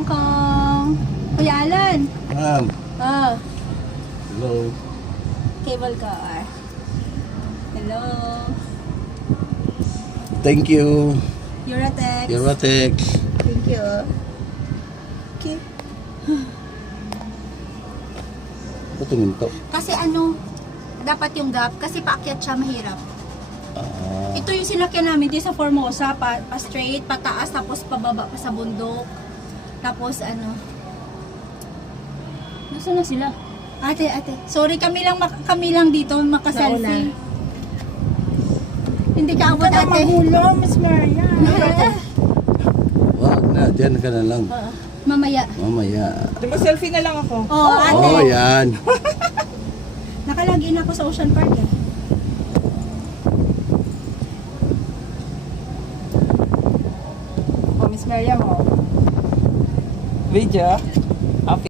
Hong Kong. Kuya Alan. Ma'am. Oh, Hello. cable car. Hello. Thank you. Eurotex. Eurotex. Thank you. Okay. Ito minto. Kasi ano, dapat yung gap, kasi paakyat siya mahirap. Ito yung sinakyan namin dito sa Formosa, pa straight, pataas, tapos pababa pa sa bundok. Tapos ano, nasaan na sila? Ate, sorry, kami lang dito makaselfie. Hindi ka abot, ate. Magulo, Miss Maria. Wag na, dyan ka na lang. Mamaya. Mamaya. Selfie na lang ako. Oh, ate. Oh, yan. Nakalagin ako sa Ocean Park eh. Oh, Miss Maria mo. Video?